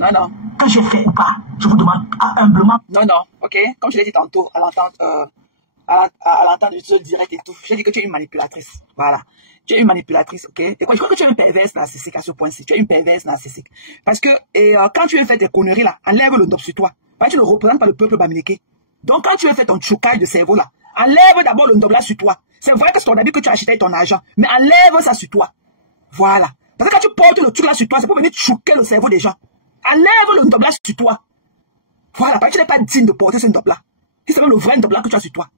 Non, non. Que j'ai fait ou pas, je vous demande humblement. Non, non, ok. Comme je l'ai dit tantôt, à l'entendre du direct et tout, j'ai dit que tu es une manipulatrice. Voilà. Tu es une manipulatrice, ok. Et quoi, je crois que tu es une perverse narcissique à ce point-ci. Tu es une perverse narcissique. Parce que quand tu veux faire tes conneries là, enlève le ndop sur toi. Parce que tu ne représentes pas le peuple bamileke. Donc quand tu veux faire ton choucage de cerveau là, enlève d'abord le ndop là sur toi. C'est vrai que c'est ton habit que tu as acheté ton argent, mais enlève ça sur toi. Voilà. Parce que quand tu portes le truc là sur toi, c'est pour venir chouquer le cerveau des gens. Enlève le ndop là sur toi. Voilà, parce que tu n'es pas digne de porter ce ndop là. C'est le vrai ndop là que tu as sur toi.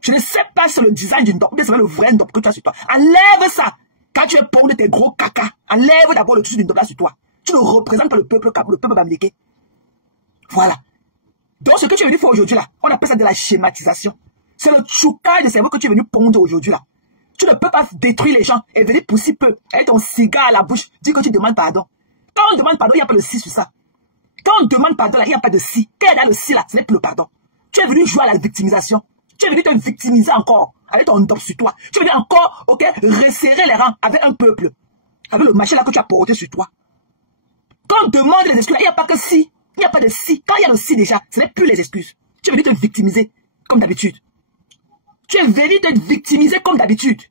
Je ne sais pas si c'est le design du ndop, mais c'est le vrai ndop que tu as sur toi. Enlève ça. Quand tu es pauvre de tes gros caca, enlève d'abord le truc du ndop là sur toi. Tu ne représentes pas le peuple bamileke. Voilà. Donc ce que tu es venu faire aujourd'hui là, on appelle ça de la schématisation. C'est le choucage de cerveau que tu es venu pondre aujourd'hui là. Tu ne peux pas détruire les gens et venir pousser peu avec ton cigare à la bouche, dire que tu demandes pardon. Quand on demande pardon, il n'y a pas de si sur ça. Quand on demande pardon, il n'y a pas de si. Quand il y a le si là, ce n'est plus le pardon. Tu es venu jouer à la victimisation. Tu es venu te victimiser encore avec ton ndop sur toi. Tu es venu encore, ok, resserrer les rangs avec un peuple. Avec le machin là que tu as porté sur toi. Quand on demande les excuses, il n'y a pas que si. Il n'y a pas de si. Quand il y a le si déjà, ce n'est plus les excuses. Tu es venu te victimiser comme d'habitude. Tu es venu te victimiser comme d'habitude.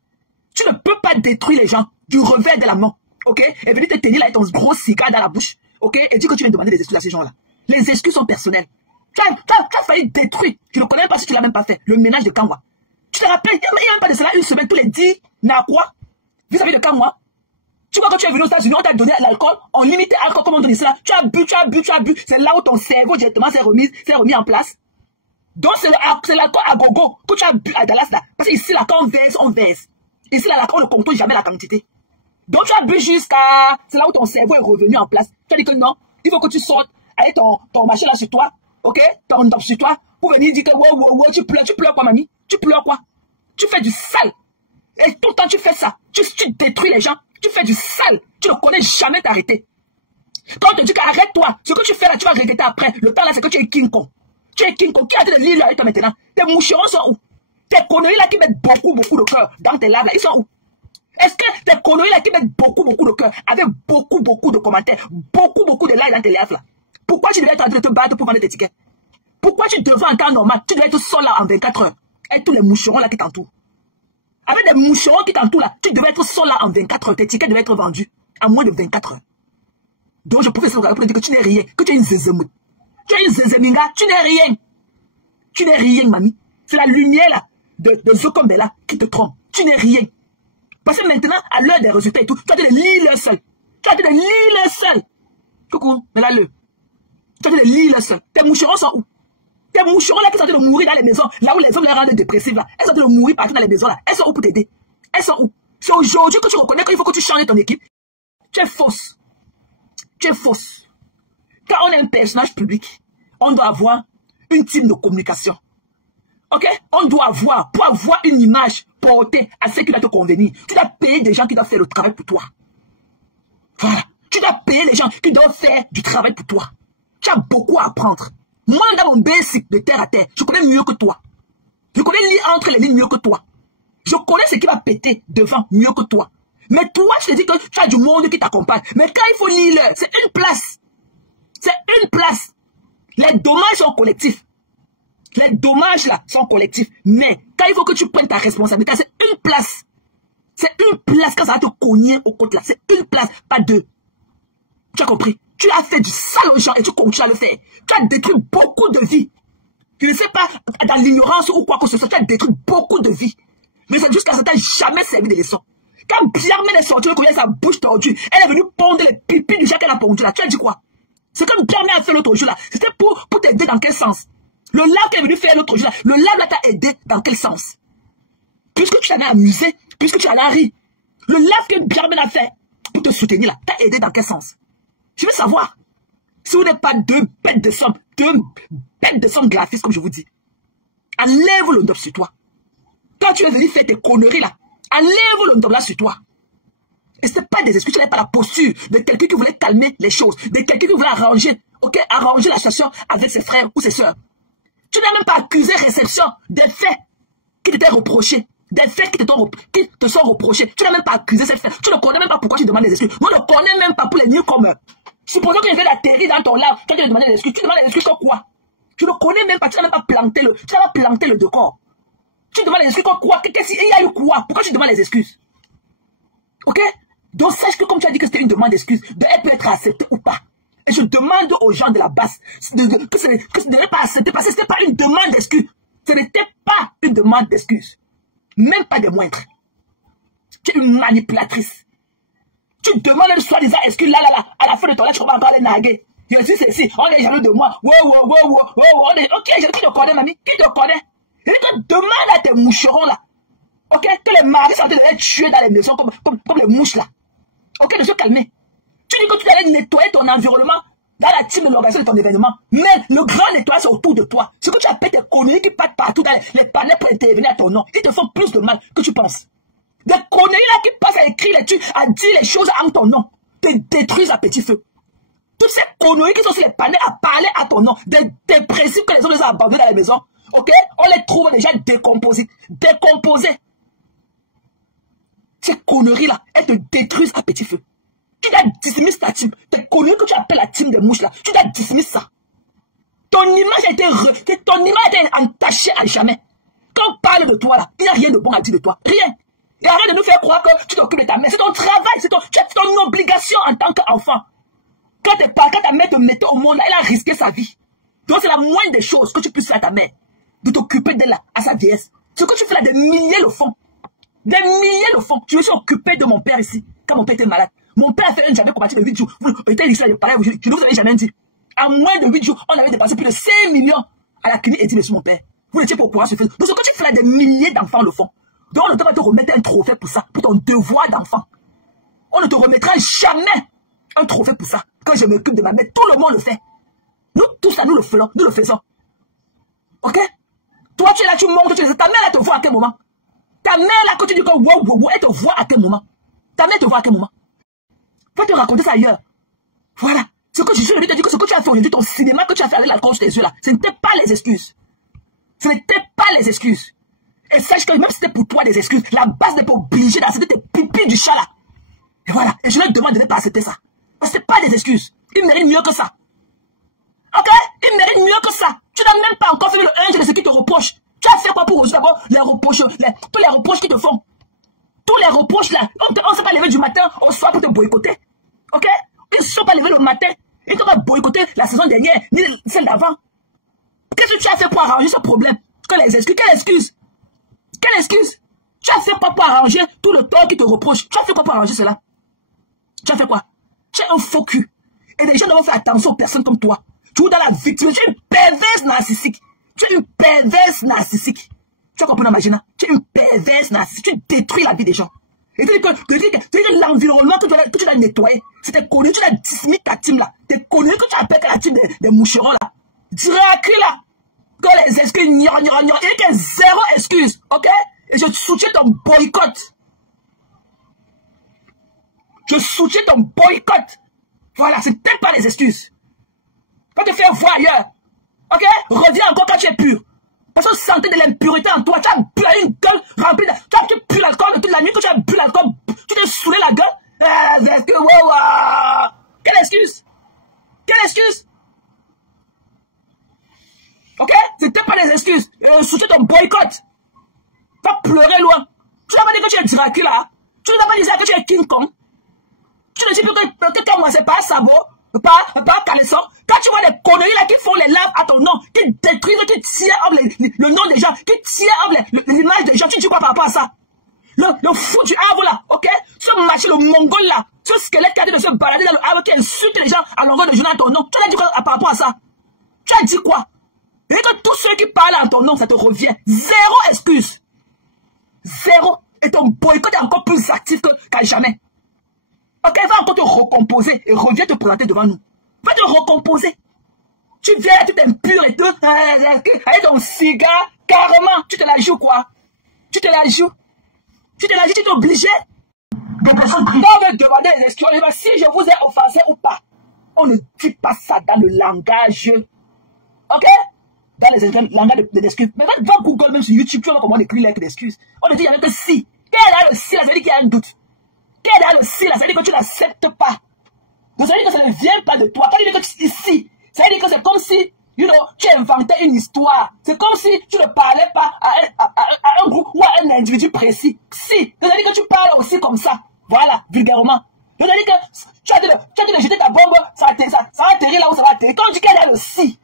Tu ne peux pas détruire les gens du revers de la main. Ok? Et venir te tenir là avec ton gros cigare dans la bouche. Ok? Et dire que tu viens demander des excuses à ces gens-là. Les excuses sont personnelles. Tu as failli détruire. Je ne connais même pas si tu ne l'as même pas fait. Le ménage de Kangwa. Tu te rappelles? Il n'y a même pas de cela une semaine tous les 10 quoi vis-à-vis de Kangwa. Tu vois, quand tu es venu aux États-Unis, on t'a donné l'alcool, on limitait l'alcool, comment on donnait cela? Tu as bu, tu as bu, tu as bu. C'est là où ton cerveau directement s'est remis en place. Donc c'est l'alcool à gogo que tu as bu à Dallas là. Parce qu'ici là, quand on verse. Ici là, on ne compte jamais la quantité. Donc tu as bu jusqu'à... C'est là où ton cerveau est revenu en place. Tu as dit que non, il faut que tu sortes avec ton machin là sur toi, ok? Ton ndop sur toi, pour venir dire que wow, tu pleures quoi mamie? Tu pleures quoi? Tu fais du sale. Et tout le temps tu fais ça. Tu détruis les gens. Tu fais du sale. Tu ne connais jamais t'arrêter. Quand on te dit qu'arrête-toi, ce que tu fais là, tu vas regretter après. Le temps là, c'est que tu es King Kong. Tu es King Kong. Qui a de l'île avec toi maintenant? Tes moucherons sont où? Tes conneries là qui mettent beaucoup de cœur dans tes lives là, ils sont où? Est-ce que tes conneries là qui mettent beaucoup de cœur, avec beaucoup de commentaires, beaucoup de likes dans tes lives là? Pourquoi tu devais être en train de te battre pour vendre tes tickets? Pourquoi tu devais en temps normal, tu devais être seul là en 24 heures? Avec tous les moucherons là qui t'entourent. Avec des moucherons qui t'entourent là, tu devais être seul là en 24 heures. Tes tickets devaient être vendus en moins de 24 heures. Donc je professe pour te dire que tu n'es rien, que tu es une zézémoute. Tu es une zézéminga, tu n'es rien. Tu n'es rien, mamie. C'est la lumière là de Zokombe là qui te trompe. Tu n'es rien. Parce que maintenant, à l'heure des résultats et tout, tu as dit de lire le seul. Tu as dit de lire le seul. Coucou, mais là le. Tu as dit de lire le seul. Tes moucherons sont où? Tes moucherons là qui sont en train de mourir dans les maisons, là où les hommes les rendent dépressifs là. Elles sont en train de mourir partout dans les maisons là. Elles sont où pour t'aider? Elles sont où? C'est aujourd'hui que tu reconnais qu'il faut que tu changes ton équipe. Tu es fausse. Tu es fausse. Quand on est un personnage public, on doit avoir une team de communication. Ok? On doit avoir, pour avoir une image portée à ce qui doit te convenir, tu dois payer des gens qui doivent faire le travail pour toi. Voilà. Tu dois payer les gens qui doivent faire du travail pour toi. Tu as beaucoup à apprendre. Moi, dans mon basic de terre à terre, je connais mieux que toi. Je connais lire entre les lignes mieux que toi. Je connais ce qui va péter devant mieux que toi. Mais toi, je te dis que tu as du monde qui t'accompagne. Mais quand il faut lire, c'est une place. C'est une place. Les dommages sont collectifs. Les dommages là sont collectifs. Mais quand il faut que tu prennes ta responsabilité, c'est une place. C'est une place quand ça va te cogner au côté là. C'est une place, pas deux. Tu as compris? Tu as fait du sale aux gens et tu continues à le faire. Tu as détruit beaucoup de vies. Je ne sais pas, dans l'ignorance ou quoi que ce soit, tu as détruit beaucoup de vies. Mais c'est jusqu'à ce temps, jamais servi de leçon. Quand Biarmé est sorti, elle a sa bouche tordue, elle est venue pondre les pipis du chat qu'elle a pondu là. Tu as dit quoi? C'est comme Biarmé a fait l'autre jour là. C'était pour t'aider dans quel sens? Le lave qu'elle est venu faire l'autre jour là, le lave là t'a aidé dans quel sens? Puisque tu t'en es amusé, puisque tu en as ri. Le lave que Biarmé a fait pour te soutenir là, t'a aidé dans quel sens? Je veux savoir. Si vous n'êtes pas deux bêtes de somme graphistes comme je vous dis, enlève le ndop sur toi. Quand tu es venu faire tes conneries là, enlève le ndop là sur toi. Et ce n'est pas des excuses, tu n'as pas la posture de quelqu'un qui voulait calmer les choses, de quelqu'un qui voulait arranger, ok, arranger la situation avec ses frères ou ses soeurs. Tu n'as même pas accusé réception des faits qui t'étaient reprochés, des faits qui te sont reprochés. Tu n'as même pas accusé ces faits. Tu ne connais même pas pourquoi tu demandes des excuses. Moi, je ne connais même pas pour les newcomers. Supposons que je vais d'atterrir dans ton lave, quand tu me demandes des excuses, tu demandes des excuses sur quoi? Tu ne connais même pas, tu n'as même pas planté le décor. Tu demandes des excuses sur quoi? Il y a eu quoi? Pourquoi tu demandes des excuses? Ok? Donc sache que comme tu as dit que c'était une demande d'excuses, elle peut être acceptée ou pas. Et je demande aux gens de la base que ce n'est pas accepté parce que ce n'était pas une demande d'excuses. Ce n'était pas une demande d'excuses. Même pas de moindre. Tu es une manipulatrice. Tu demandes une soi-disant excuses là, à la fin de ton live, tu commences encore à les naguer. Je dis ceci, on est jaloux de moi. Ok, qui te connaît, mamie? Qui te connaît? Et tu demandes à tes moucherons là. Ok, que les maris sont en train de les tuer dans les maisons comme les mouches là. Ok, de se calmer. Tu dis que tu allais nettoyer ton environnement dans la team de l'organisation de ton événement. Mais le grand nettoyage c'est autour de toi. Ce que tu appelles des conneries qui partent partout dans les panels pour intervenir à ton nom. Ils te font plus de mal que tu penses. Des conneries là qui passent à écrire à dire les choses en ton nom. Te détruisent à petit feu. Toutes ces conneries qui sont sur les panels à parler à ton nom. Des principes que les autres les ont abandonnés dans la maison. Ok? On les trouve déjà décomposés. Décomposés. Ces conneries là, elles te détruisent à petit feu. Tu dois dismiss ta team. Tes conneries que tu appelles la team des mouches là, tu dois dismiss ça. Ton image a été entachée à jamais. Quand on parle de toi là, il n'y a rien de bon à dire de toi. Rien. Et arrête de nous faire croire que tu t'occupes de ta mère. C'est ton travail, c'est ton obligation en tant qu'enfant. Quand ta mère te mettait au monde là, elle a risqué sa vie. Donc c'est la moindre des choses que tu puisses faire à ta mère. De t'occuper d'elle là, à sa vieillesse. Ce que tu fais là, des milliers le font. Des milliers le font. Je me suis occupé de mon père ici, quand mon père était malade. Mon père a fait un jamais combattu de 8 jours. Vous étiez ici, je ne vous avais jamais dit. En moins de 8 jours, on avait dépassé plus de 5 millions à la clinique et dit, monsieur mon père. Vous n'étiez pas au courant de ce fait. Donc ce que tu fais là, des milliers d'enfants le font. Donc on ne doit pas te remettre un trophée pour ça, pour ton devoir d'enfant. On ne te remettra jamais un trophée pour ça. Quand je m'occupe de ma mère, tout le monde le fait. Nous, tout ça, nous le faisons. Ok? Toi, tu es là, tu montes, ta mère, elle te voit à quel moment? Ta mère, là, quand tu dis que wow, elle te voit à quel moment? Ta mère te voit à quel moment? Va te raconter ça ailleurs. Voilà. Ce que je suis venu te dire que ce que tu as fait aujourd'hui, ton cinéma que tu as fait avec l'alcool sur tes yeux là, ce n'était pas les excuses. Ce n'était pas les excuses. Et sache que même si c'était pour toi des excuses, la base n'est pas obligée d'accepter tes pipis du chat là. Et voilà. Et je leur demande de ne pas accepter ça. Parce que ce n'est pas des excuses. Ils méritent mieux que ça. Ok? Ils méritent mieux que ça. Tu n'as même pas encore fait le 1 de ce qui te reproche. Tu as fait quoi pour d'abord les reproches, tous les reproches qu'ils te font. Tous les reproches là. On ne s'est pas levé du matin au soir pour te boycotter. Ok? Ils ne sont pas levés le matin. Ils ne t'ont pas boycotté la saison dernière, ni celle d'avant. Qu'est-ce que tu as fait pour arranger ce problème? Quelle excuse? Quelle excuse? Tu as fait quoi pour arranger tout le tort qui te reproche? Tu as fait quoi pour arranger cela? Tu as fait quoi? Tu es un faux cul. Et les gens doivent faire attention aux personnes comme toi. Tu es dans la victime. Tu es une perverse narcissique. Tu es une perverse narcissique. Tu as compris ma Magina? Tu es une perverse narcissique. Tu détruis la vie des gens. Et tu dis que l'environnement que tu dois nettoyer, c'est tes conneries, tu dois dismiss ta team là. Tes conneries que tu appelles la team des moucherons là. Dis-le là. Que les excuses, il y a que zéro excuse. Ok? Et je soutiens ton boycott. Je soutiens ton boycott. Voilà, c'est peut-être pas les excuses. Va te faire voir ailleurs. Ok? Reviens encore quand tu es pur. Parce que sentir de l'impureté en toi, tu as bu une gueule remplie de... Tu pues l'alcool toute la nuit, que tu as bu l'alcool, tu t'es saoulé la gueule. Quelle excuse? Quelle excuse? Ok? C'était pas des excuses. Soutiens ton boycott. Va pleurer loin. Tu n'as pas dit que tu es Dracula. Tu n'as pas dit que tu es King Kong. Tu ne sais plus que toi, moi, c'est pas sabot, pas caleçon. Quand tu vois les conneries là qui font les laves à ton nom, qui détruisent, qui tirent le nom des gens, qui tirent l'image des gens, tu dis quoi par rapport à ça? Le fou du havre là, ok? Ce machin, le mongol là, ce squelette qui a dit de se balader dans le havre qui insulte les gens à longueur de journée à ton nom, tu as dit quoi par rapport à ça? Tu as dit quoi? Et que tous ceux qui parlent en ton nom, ça te revient. Zéro excuse. Zéro. Et ton boycott est encore plus actif qu'à jamais. Ok, va encore te recomposer et reviens te présenter devant nous. Va te recomposer. Tu viens, tu t'impures et tout. Avec ton cigare, carrément. Tu te la joues quoi? Tu te la joues. Tu t'es obligé. Des personnes qui vont me demander les excuses. Si je vous ai offensé ou pas. On ne dit pas ça dans le langage. Ok? Dans les langages d'excuses. Mais va Google même sur YouTube, tu vois comment on écrit les d'excuses. On ne dit il n'y a que si. Quel est le si? Ça veut dire qu'il y a un doute. Quel est le si? Ça veut dire que tu n'acceptes pas. Donc ça veut dire que ça ne vient pas de toi. Ça veut dire que ici, ça veut dire que c'est comme si, tu inventais une histoire. C'est comme si tu ne parlais pas à un groupe ou à un individu précis. Si, ça veut dire que tu parles aussi comme ça. Voilà, vulgairement. Donc ça veut dire que tu as dit de jeter ta bombe, ça va atterrir là où ça va atterrir. Quand on dit qu'il y a le si,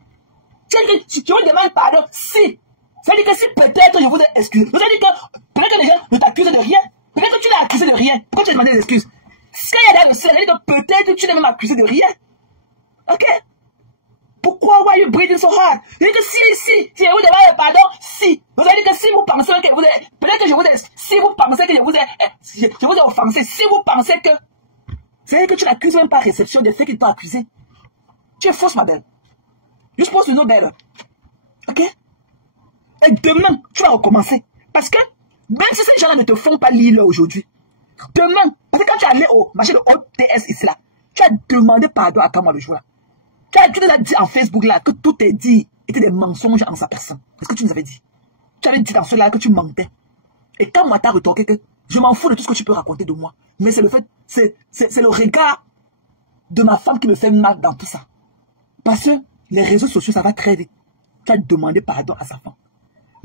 si tu me demandes pardon, si. Ça veut dire que si peut-être je vous ai excusé. Ça veut dire que peut-être que les gens ne t'accusent de rien. Peut-être que tu l'as accusé de rien. Pourquoi tu as demandé des excuses? Quand il y a le si, ça veut dire que peut-être tu n'es même accusé de rien. Ok? Pourquoi why you breathing so hard? Ça veut dire que si vous demandez pardon, si. Donc ça veut dire que si vous pensez que vous êtes, peut-être que je vous ai, si vous pensez que je vous ai offensé, si vous pensez que, ça veut dire que tu n'accuses même pas réception des faits qu'il t'a accusé. Tu es fausse, ma belle. Je pense que nous belle. Ok? Et demain, tu vas recommencer. Parce que, même si ces gens-là ne te font pas lire là aujourd'hui, demain, parce que quand tu es allé au marché de OTS ici là, tu as demandé pardon à Kamwa le jour là. Tu as dit en Facebook là que tout est dit était des mensonges en sa personne. Est-ce que tu nous avais dit? Tu avais dit dans cela que tu mentais. Et Kamwa t'a retorqué que je m'en fous de tout ce que tu peux raconter de moi. Mais c'est le fait, c'est le regard de ma femme qui me fait mal dans tout ça. Parce que les réseaux sociaux, ça va très vite. Tu as demandé pardon à sa femme.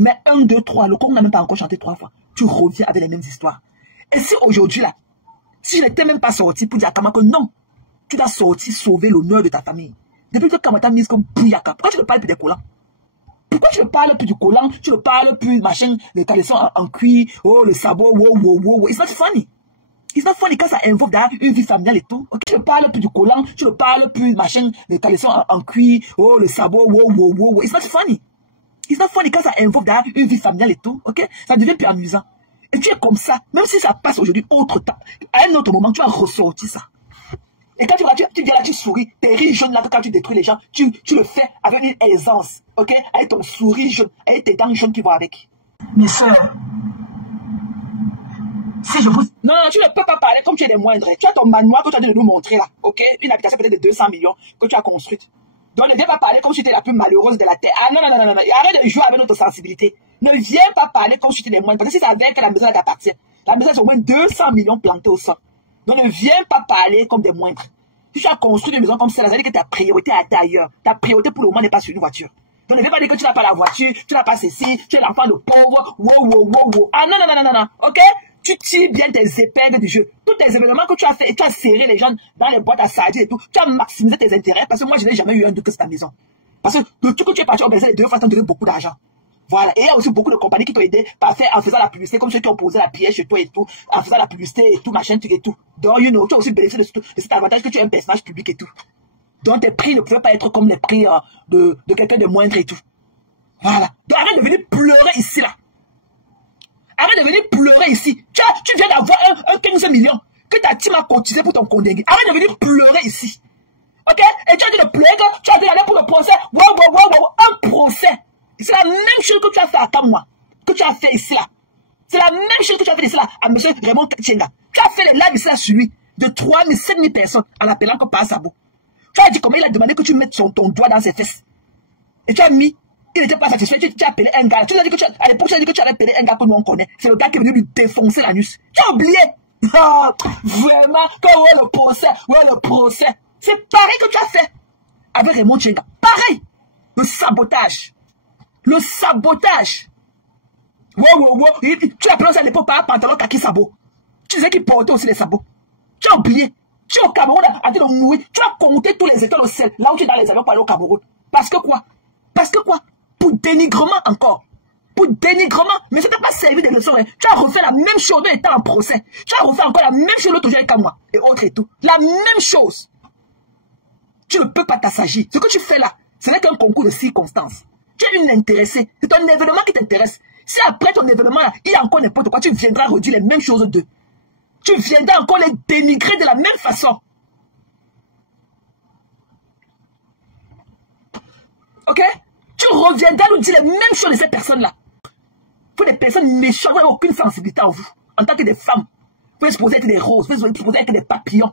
Mais 1, 2, 3, le con n'a même pas encore chanté 3 fois. Tu reviens avec les mêmes histoires. Et si aujourd'hui là, si je n'étais même pas sorti pour dire à Kamwa que non, tu dois sortir sauver l'honneur de ta famille. Depuis que Kamwa t'a mis comme Bouyaka, pourquoi tu ne parles plus des collants? Pourquoi tu ne parles plus du collant? Tu ne parles plus, machin, le caleçon en cuir, oh, le sabot, wow. It's not funny. It's not funny quand ça invoque d'ailleurs une vie familiale et tout. Okay? Tu ne parles plus du collant, tu ne parles plus, machin, le caleçon en cuir, oh, le sabot, wow. It's not funny. It's not funny quand ça invoque d'ailleurs une vie familiale et tout. Ok? Ça devient plus amusant. Et tu es comme ça, même si ça passe aujourd'hui autre temps, à un autre moment, tu vas ressortir ça. Et quand tu viens là, tu souris, tes rires jaunes là, quand tu détruis les gens, tu le fais avec une aisance, ok? Avec ton sourire jaune, avec tes dents jaunes qui vont avec. Mes soeurs, si je vous... Non, tu ne peux pas parler comme tu es des moindres. Tu as ton manoir que tu as dû nous montrer là, ok? Une habitation peut-être de 200 millions que tu as construite. Donc ne viens pas parler comme si tu étais la plus malheureuse de la terre. Ah non. Arrête de jouer avec notre sensibilité. Ne viens pas parler comme si tu étais des moindres. Parce que si ça vient que la maison t'appartient, la maison c'est au moins 200 millions plantées au sol. Donc ne viens pas parler comme des moindres. Si tu as construit une maison comme celle-là, ça veut dire que ta priorité est ailleurs. Ta priorité pour le moment n'est pas sur une voiture. Donc ne viens pas dire que tu n'as pas la voiture, tu n'as pas ceci, tu es l'enfant de pauvre, wow. Ah non, ok? Tu tires bien tes épingles du jeu. Tous tes événements que tu as fait, et tu as serré les gens dans les boîtes à sardines et tout, tu as maximisé tes intérêts parce que moi je n'ai jamais eu un doute que c'est ta maison. Parce que de tout que tu es parti au Brésil les 2 fois, tu as donné beaucoup d'argent. Voilà. Et il y a aussi beaucoup de compagnies qui t'ont aidé en faisant la publicité, comme ceux qui ont posé la pièce chez toi et tout, en faisant la publicité et tout, machin, et tout. Donc, tu as aussi bénéficié de cet avantage que tu es un personnage public et tout. Donc, tes prix ne pouvaient pas être comme les prix de quelqu'un de moindre et tout. Voilà. Donc, arrête de venir pleurer ici, là. Arrête de venir pleurer ici. Tu viens d'avoir un 15 millions que ta team a cotisé pour ton condamné. Arrête de venir pleurer ici. Ok? Et tu as dit de pleurer que tu as dit d'aller pour le procès. Wow. Un procès. C'est la même chose que tu as fait à Kamwa, que tu as fait ici là. C'est la même chose que tu as fait ici là à M. Raymond Tchenga. Tu as fait les lives ici là sur lui de 3 000, 7 000 personnes en l'appelant que par Sabo. Tu as dit comment il a demandé que tu mettes ton doigt dans ses fesses. Et tu as mis, il n'était pas satisfait, tu as appelé un gars. Tu as dit que à l'époque, tu as dit que tu avais appelé un gars que nous on connaît. C'est le gars qui est venu lui défoncer l'anus. Tu as oublié. Oh, vraiment, quand le procès. C'est pareil que tu as fait avec Raymond Tchenga. Pareil. Le sabotage. Le sabotage. Wow. Tu as appelé ça à l'époque par un pantalon kaki sabot. Tu sais qu'il portait aussi les sabots. Tu as oublié. Tu es au Cameroun en train de mourir. Tu as compté tous les étoiles au ciel. Là où tu es dans les avions pour aller au Cameroun. Parce que quoi? Pour dénigrement encore. Pour dénigrement. Mais ça t'a pas servi de leçon. Hein. Tu as refait la même chose de l'état en procès. Tu as refait encore la même chose l'autre jour avec moi. Et autres et tout. La même chose. Tu ne peux pas t'assagir. Ce que tu fais là, ce n'est qu'un concours de circonstances. Tu es une intéressée. C'est ton événement qui t'intéresse. Si après ton événement, là, il y a encore n'importe quoi, tu viendras redire les mêmes choses d'eux. Tu viendras encore les dénigrer de la même façon. Ok? Tu reviendras nous dire les mêmes choses de ces personnes-là. Pour des personnes méchantes, vous n'avez aucune sensibilité en vous. En tant que des femmes. Vous êtes supposés être des roses, vous êtes supposés être des papillons.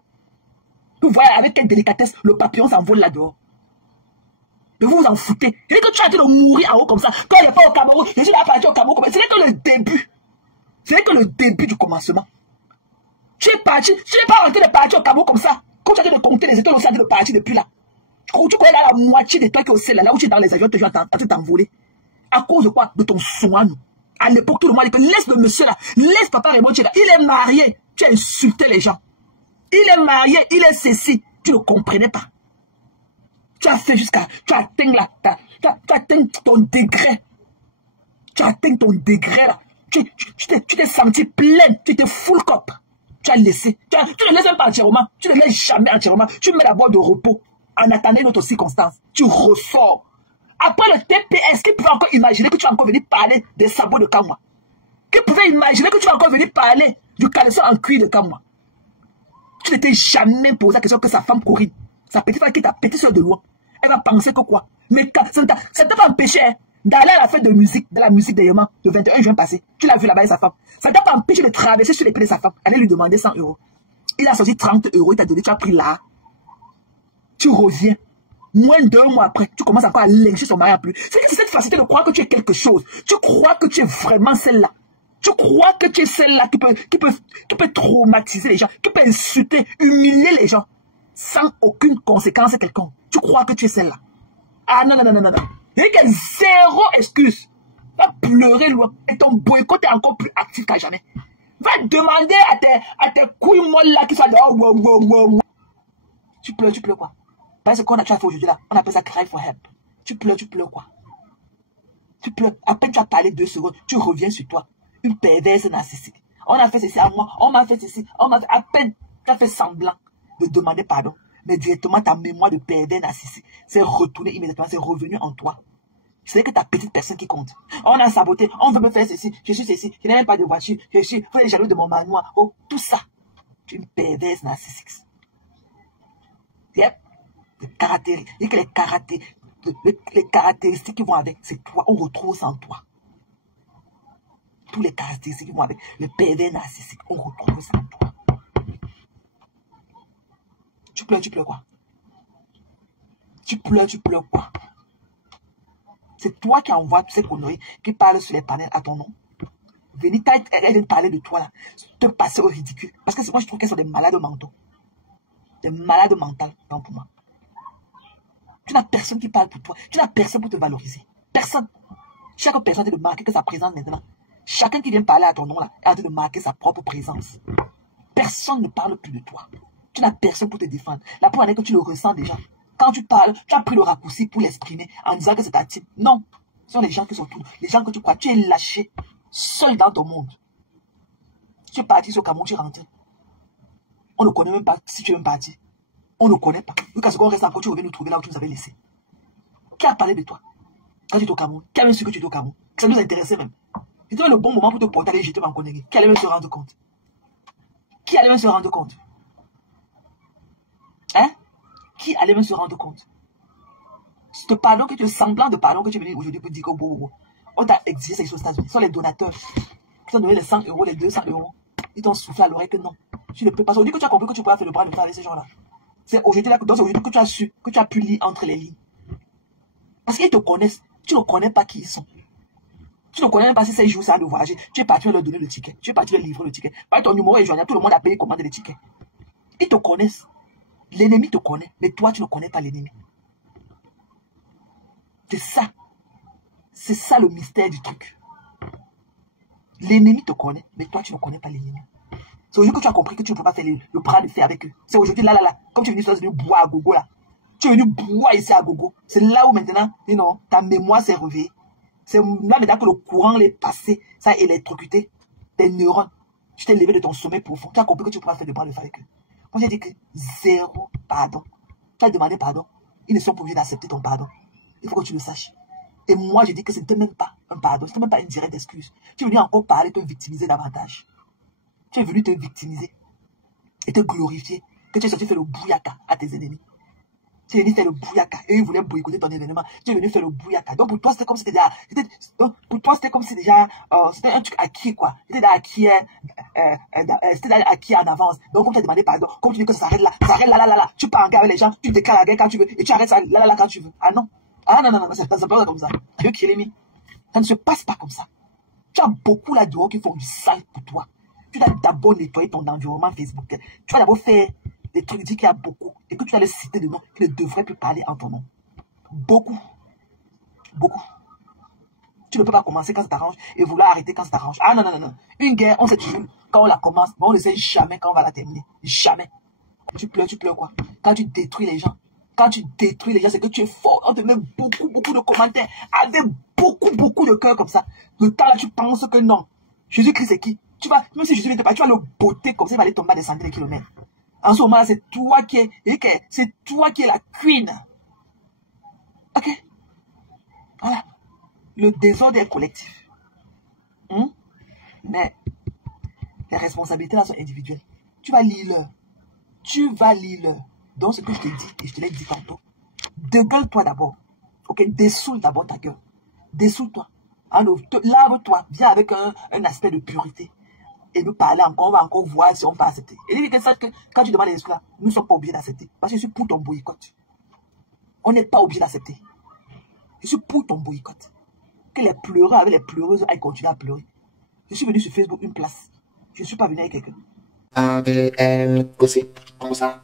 Vous voyez avec quelle délicatesse le papillon s'envole là-dehors. Mais vous vous en foutez. C'est que tu as été de mourir en haut comme ça. Quand il n'y a pas au Cameroun, je suis là parti au Cameroun comme ça. C'est que le début. C'est que le début du commencement. Tu es parti, tu n'es pas rentré de partir au Cameroun comme ça. Quand tu as de compter les étoiles aussi, de partir depuis là. Tu connais là la moitié des trucs au ciel, là où tu es dans les avions, tu es en train de t'envoler. À cause de quoi? De ton soin. À l'époque, tout le monde dit que laisse le monsieur là, laisse papa Raymond là. Il est marié. Tu as insulté les gens. Il est marié, il est ceci. Tu ne comprenais pas. Tu as fait jusqu'à... Tu as atteint là. Tu as atteint ton degré. Tu as atteint ton degré là. Tu t'es senti plein. Tu étais full cop. Tu as laissé. Tu ne laisses même pas entièrement. Tu ne laisses jamais entièrement. Tu mets d'abord de repos. En attendant une autre circonstance. Tu ressors. Après le TPS, qui pouvait encore imaginer que tu vas encore venir parler des sabots de Kamwa? Qui pouvait imaginer que tu vas encore venir parler du caleçon en cuir de Kamwa? Tu n'étais jamais posé la question que sa femme Corinne, sa petite femme qui est ta petite soeur de loin, elle va penser que quoi? Mais ça ne t'a pas empêché d'aller à la fête de musique, de la musique d'ailleurs, le 21 juin passé. Tu l'as vu là-bas avec sa femme. Ça ne t'a pas empêché de traverser sur les pieds de sa femme. Aller lui demander 100 €. Il a sorti 30 €, il t'a donné, tu as pris là. Tu reviens. Moins d'1 mois après, tu commences encore à lyncher son mari en plus. C'est que c'est cette facilité de croire que tu es quelque chose. Tu crois que tu es vraiment celle-là. Tu crois que tu es celle-là qui peut traumatiser les gens, qui peut insulter, humilier les gens, sans aucune conséquence à quelqu'un. Tu crois que tu es celle-là. Ah non, non, non, non, non. Il y a zéro excuse. Va pleurer loin. Et ton boycott est encore plus actif qu'à jamais. Va demander à tes couilles molles là qui sont dehors. Wow. Tu pleures quoi? Parce qu'on a fait aujourd'hui là, on appelle ça cry for help. Tu pleures quoi? Tu pleures. À peine tu as parlé 2 secondes, tu reviens sur toi. Une perverse narcissique. On a fait ceci à moi, on m'a fait ceci, on m'a fait... À peine tu as fait semblant de demander pardon. Mais directement ta mémoire de pervers narcissique s'est retournée immédiatement, c'est revenu en toi. C'est que ta petite personne qui compte. On a saboté, on veut me faire ceci, je suis ceci, je n'ai même pas de voiture, je suis jaloux de mon manoir. Oh, tout ça. Tu es une perverse narcissique. Yep. Les caractéristiques qui vont avec, c'est toi. On retrouve ça en toi. Tous les caractéristiques qui vont avec le pervers narcissique, on retrouve ça en toi. Tu pleures quoi? Tu pleures quoi? C'est toi qui envoies tous ces conneries qui parlent sur les panels à ton nom. Venez, elle vient parler de toi là, te passer au ridicule. Parce que moi je trouve qu'elles sont des malades mentaux. Des malades mentales, non pour moi. Tu n'as personne qui parle pour toi. Tu n'as personne pour te valoriser. Personne. Chaque personne est de marquer que sa présence maintenant. Chacun qui vient parler à ton nom là, est en train de marquer sa propre présence. Personne ne parle plus de toi. Tu n'as personne pour te défendre. La preuve est que tu le ressens déjà. Quand tu parles, tu as pris le raccourci pour l'exprimer en disant que c'est ta type. Non. Ce sont les gens qui sont tout. Les gens que tu crois. Tu es lâché. Seul dans ton monde. Tu es parti sur Cameroun, tu es rentré. On ne connaît même pas si tu es même parti. On ne connaît pas. Jusqu'à ce qu'on reste encore, tu reviens nous trouver là où tu nous avais laissé. Qui a parlé de toi quand tu étais au Cameroun? Qui a même su que tu étais au Cameroun? Ça nous intéressait même. C'était le bon moment pour te porter à aller jeter en connerie. Qui allait même se rendre compte? Qui allait même se rendre compte? Hein? Qui allait même se rendre compte? Ce pardon que tu es semblant de pardon que tu es venu aujourd'hui pour dire que on t'a exigé ces choses aux États-Unis. Ce sont les donateurs qui t'ont donné les 100 €, les 200 €. Ils t'ont soufflé à l'oreille que non. Tu ne peux pas. Aujourd'hui que tu as compris que tu pourras faire le bras de fer avec ces gens-là. C'est aujourd'hui que tu as su, que tu as pu lire entre les lignes. Parce qu'ils te connaissent. Tu ne connais pas qui ils sont. Tu ne connais même pas si ces jours ça de voyager. Tu es parti leur donner le ticket. Tu es parti leur livrer le ticket. Par ton numéro est joignable, tout le monde a payé commander les tickets. Ils te connaissent. L'ennemi te connaît, mais toi tu ne connais pas l'ennemi. C'est ça. C'est ça le mystère du truc. L'ennemi te connaît, mais toi tu ne connais pas l'ennemi. C'est aujourd'hui que tu as compris que tu ne peux pas faire le bras de fer avec eux. C'est aujourd'hui là, comme tu es venu boire à gogo là. Tu es venu boire ici à gogo. C'est là où maintenant, non, ta mémoire s'est réveillée. C'est là maintenant que le courant est passé, ça a électrocuté tes neurones. Tu t'es levé de ton sommeil profond. Tu as compris que tu pourras faire le bras de fer avec eux. Moi j'ai dit que zéro pardon. Tu as demandé pardon. Ils ne sont pas obligés d'accepter ton pardon. Il faut que tu le saches. Et moi je dis que ce n'était même pas un pardon, ce n'était même pas une directe excuse. Tu es venu encore parler, te victimiser davantage. Tu es venu te victimiser et te glorifier que tu es sorti faire le bouyaka à tes ennemis. Tu es venu faire le bouyaka et ils voulaient boycotter ton événement. Tu es venu faire le bouyaka. Donc pour toi, c'était comme si c'était déjà, c'était un truc acquis quoi. C'était acquis, acquis en avance. Donc comme tu as demandé pardon, comme tu dis que ça s'arrête là, là. Tu pars en guerre avec les gens, tu déclares la guerre quand tu veux et tu arrêtes ça là quand tu veux. Ah non. Ah non, ça ne se passe pas comme ça. Are you kidding me? Ça ne se passe pas comme ça. Tu as beaucoup là dehors qui font du sale pour toi. Tu dois d'abord nettoyer ton environnement Facebook. Tu vas d'abord faire des trucs, dit qu'il y a beaucoup, et que tu vas les citer de nom, qui ne devraient plus parler en ton nom. Beaucoup. Beaucoup. Tu ne peux pas commencer quand ça t'arrange et vouloir arrêter quand ça t'arrange. Ah non, non, non, non. Une guerre, on sait toujours quand on la commence, mais on ne sait jamais quand on va la terminer. Jamais. Tu pleures quoi? Quand tu détruis les gens, c'est que tu es fort. On te met beaucoup, beaucoup de commentaires avec beaucoup, beaucoup de cœur comme ça. Le temps là, tu penses que non. Jésus-Christ, c'est qui? Tu vas, même si Jésus ne t'est pas, tu vas le botter comme ça, il va aller tomber à des centaines de kilomètres. En ce moment-là, c'est toi qui es la queen. Ok? Voilà. Le désordre est collectif. Mais les responsabilités là sont individuelles. Tu vas lire. Donc, ce que je te dis, et je te l'ai dit tantôt, dégueule-toi d'abord. Ok? Dessoule d'abord ta gueule. Dessoule-toi. Lave-toi. Viens avec un aspect de pureté. Et nous parler encore, on va encore voir si on peut accepter. Et dis que ça, que quand tu demandes des excuses là, nous ne sommes pas obligés d'accepter. Parce que je suis pour ton boycott. On n'est pas obligé d'accepter. Je suis pour ton boycott. Que les pleureurs avec les pleureuses aillent continuer à pleurer. Je suis venu sur Facebook une place. Je ne suis pas venu avec quelqu'un. ADN, gossip, comme ça,